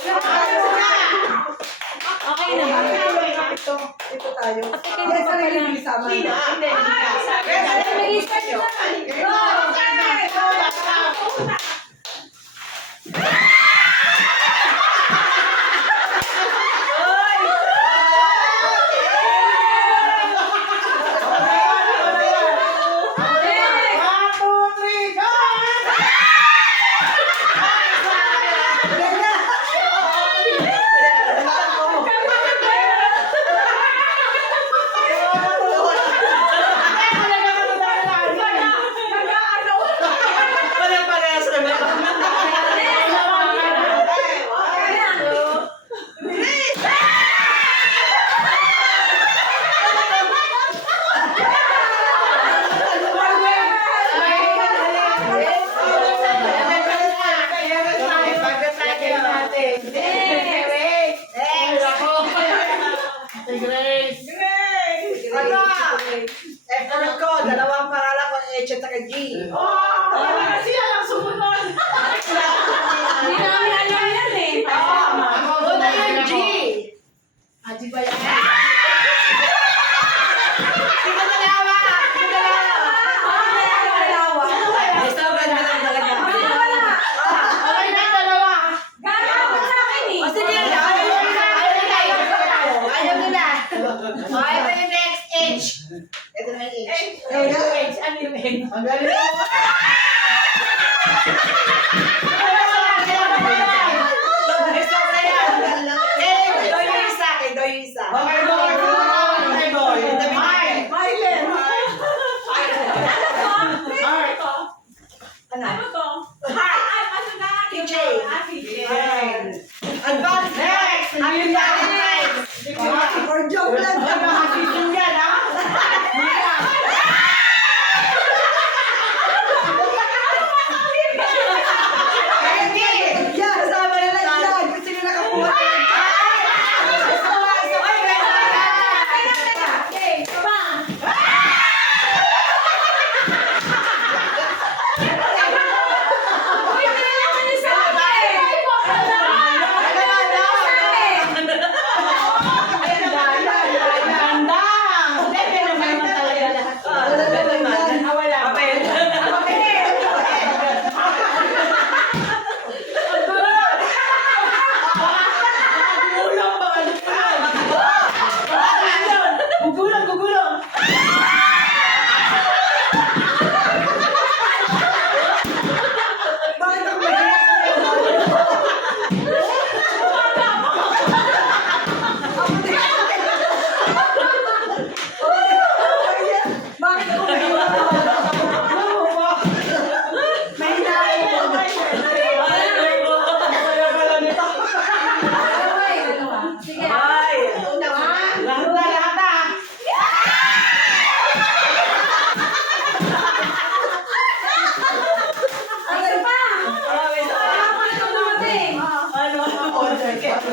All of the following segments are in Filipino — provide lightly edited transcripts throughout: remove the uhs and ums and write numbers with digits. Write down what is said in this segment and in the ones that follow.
Okay na. Ito tayo. Okay na pa pala. Effort ko, dalawang pangalan ko, H at saka G. Siya lang sumunod. Hindi namin alam yan eh. Una yung G. Di ba yan? Sino dalawa? Sino dalawa? Basta ba na lang talaga? Okay na, dalawa. O sige, ayaw nila. Okay, ito yung next H. Ito na yung H. Ano yung egg? Ang galing mo. Ano to? Ano na? PJ. Advance next! Or joke lang. Yeah, sama na lang yan. Kung sino nakakuha.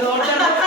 Order.